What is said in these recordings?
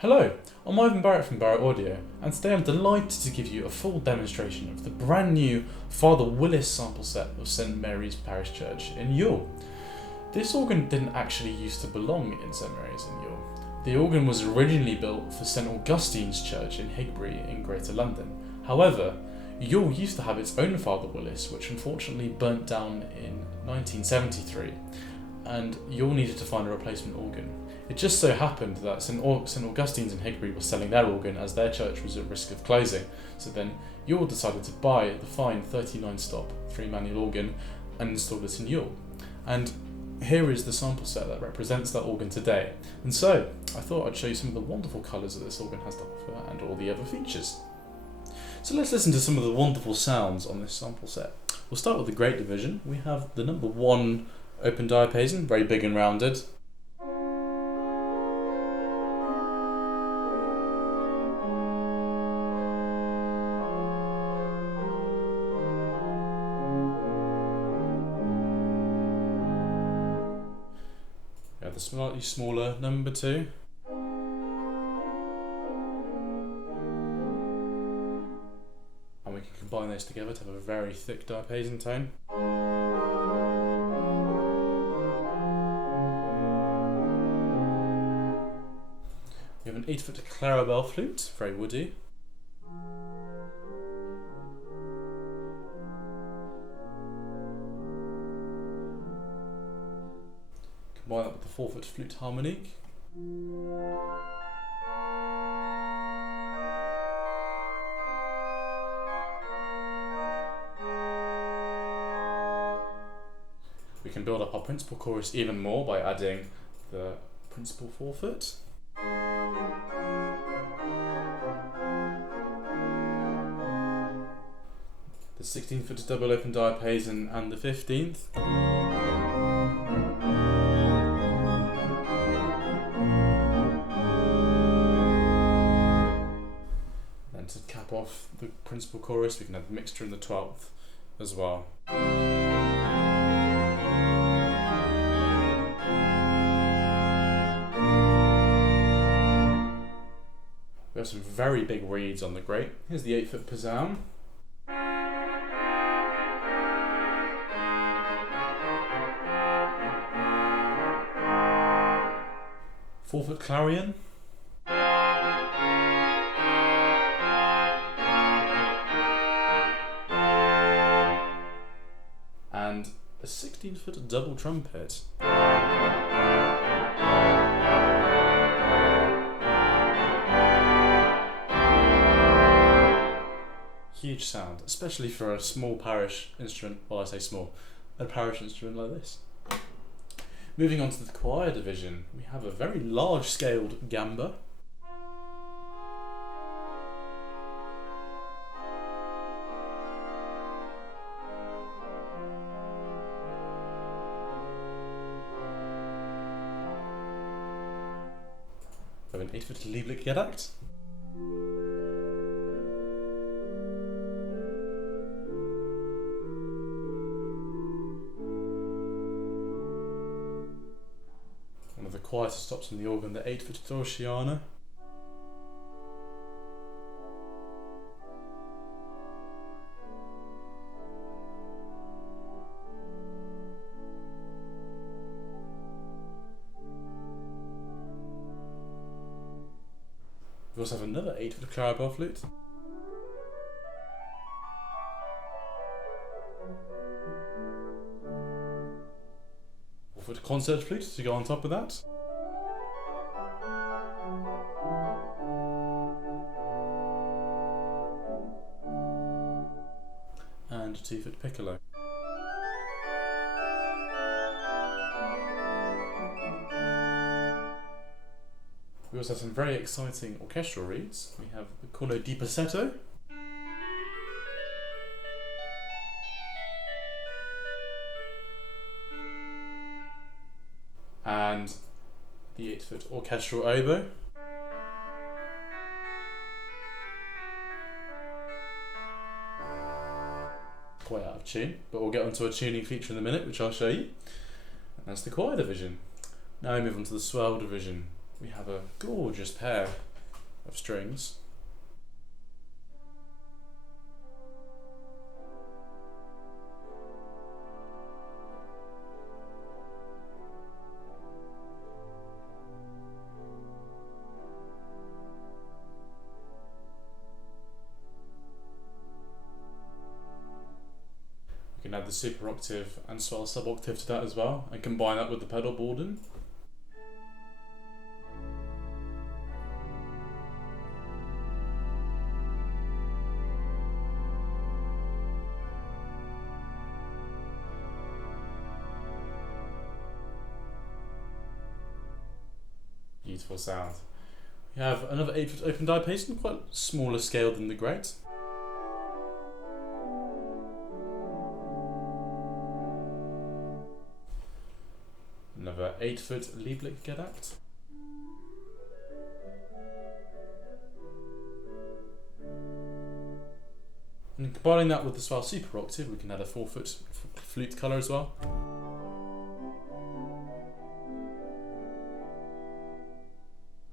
Hello, I'm Ivan Barrett from Barrett Audio, and today I'm delighted to give you a full demonstration of the brand new Father Willis sample set of St Mary's Parish Church in Ewell. This organ didn't actually used to belong in St Mary's in Ewell. The organ was originally built for St Augustine's Church in Highbury in Greater London. However, Ewell used to have its own Father Willis, which unfortunately burnt down in 1973, and Ewell needed to find a replacement organ. It just so happened that St Augustine's in Highbury was selling their organ as their church was at risk of closing, so then Ewell decided to buy the fine 39-stop 3-manual organ and install it in Ewell. And here is the sample set that represents that organ today. And so, I thought I'd show you some of the wonderful colours that this organ has to offer and all the other features. So let's listen to some of the wonderful sounds on this sample set. We'll start with the great division. We have the number 1 open diapason, very big and rounded. We have the slightly smaller number 2. And we can combine those together to have a very thick diapason tone. We have an 8-foot clarabelle flute, very woody. Combine that with the 4-foot flute harmonique. We can build up our principal chorus even more by adding the principal 4-foot. The 16-foot double open diapason and the 15th. Then to cap off the principal chorus, we can have the mixture in the 12th as well. We have some very big reeds on the great. Here's the 8-foot psalm. 4-foot clarion. And a 16-foot double trumpet. Huge sound, especially for a small parish instrument. Well, I say small, a parish instrument like this. Moving on to the choir division, we have a very large-scaled gamba. We have an 8-foot Lieblich Gedakt. One of the quieter stops on the organ, the 8-foot Dorsiana. We also have another 8-foot clarabelle flute. Foot concert flute to go on top of that. And a 2-foot piccolo. We also have some very exciting orchestral reeds. We have the Corno di Passetto. And the 8-foot orchestral oboe. Quite out of tune, but we'll get onto a tuning feature in a minute, which I'll show you. And that's the choir division. Now we move on to the swell division. We have a gorgeous pair of strings. We can add the super octave and swell sub octave to that as well, and combine that with the pedal boarding. Beautiful sound. We have another 8-foot open diapason, quite smaller scale than the great. Another 8-foot Lieblich Gedacht. And combining that with the Swell super octave, we can add a 4-foot flute colour as well.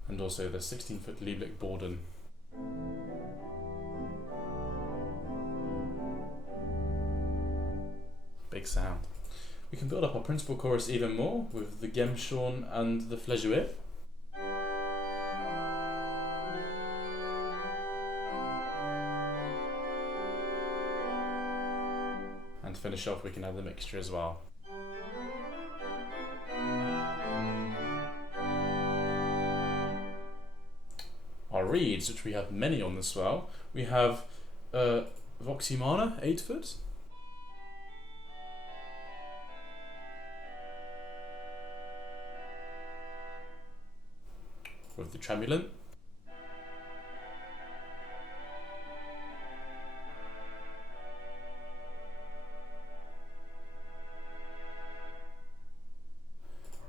And also the 16-foot Lieblich Borden. Big sound. We can build up our principal chorus even more with the Gemshorn and the Fléjouet. And to finish off, we can add the mixture as well. Our reeds, which we have many on the Swell, we have Voximana, 8-foot. With the tremulant.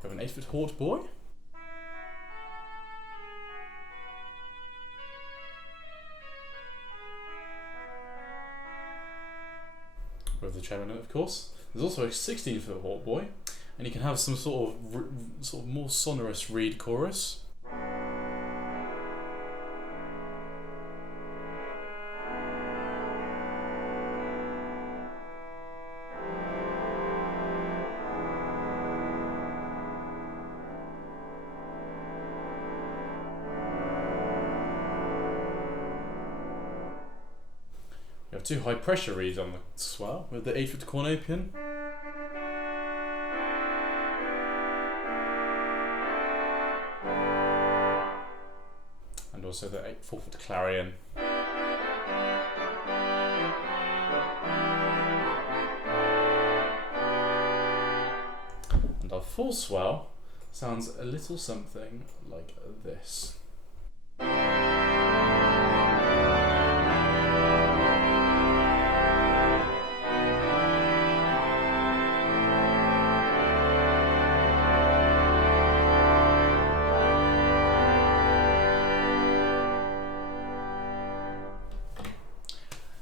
We have an 8-foot hautboy. With the tremulant, of course. There's also a 16-foot hautboy, and you can have some sort of more sonorous reed chorus. We have 2 high pressure reeds on the Swell with the 8-foot cornopian. And also the 4-foot clarion. And our full Swell sounds a little something like this.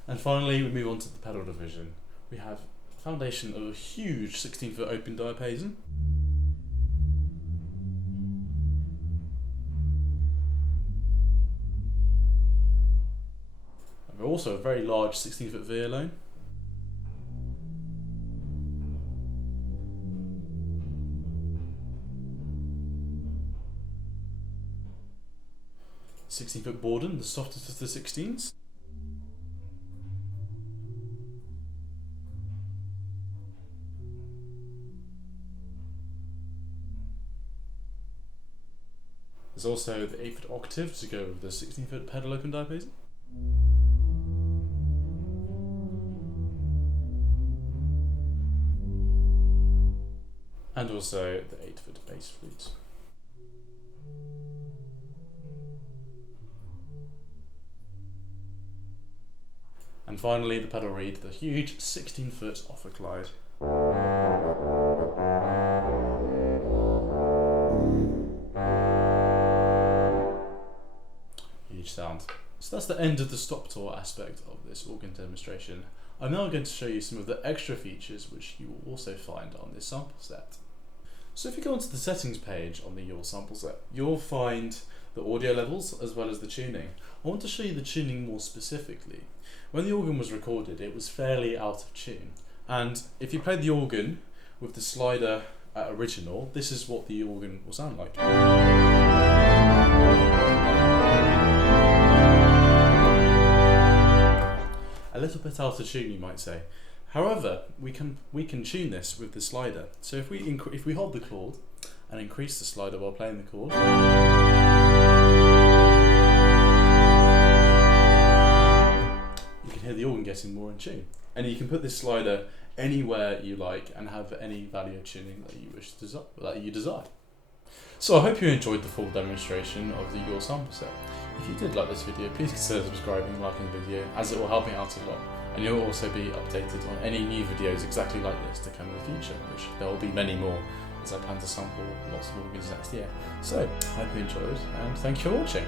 And finally, we move on to the pedal division. We have a foundation of a huge 16-foot open diapason. And we're also a very large 16-foot violone. "16-foot Borden, the softest of the 16s. There's also the 8-foot octave to go with the 16-foot pedal open diapason. And also the 8-foot bass flute. And finally the pedal reed, the huge 16-foot Offerclyde. Sound. So that's the end of the stop tour aspect of this organ demonstration. I'm now going to show you some of the extra features which you will also find on this sample set. So if you go onto the settings page on the Ewell sample set, you'll find the audio levels as well as the tuning. I want to show you the tuning more specifically. When the organ was recorded, it was fairly out of tune, and if you played the organ with the slider at original, this is what the organ will sound like. A little bit out of tune, you might say. However, we can tune this with the slider. So if we hold the chord and increase the slider while playing the chord, you can hear the organ getting more in tune. And you can put this slider anywhere you like and have any value of tuning that you desire. So I hope you enjoyed the full demonstration of the Ewell sample set. If you did like this video, please consider subscribing and liking the video, as it will help me out a lot. And you'll also be updated on any new videos exactly like this to come in the future, which there will be many more, as I plan to sample lots of organs next year. So, I hope you enjoyed, and thank you for watching.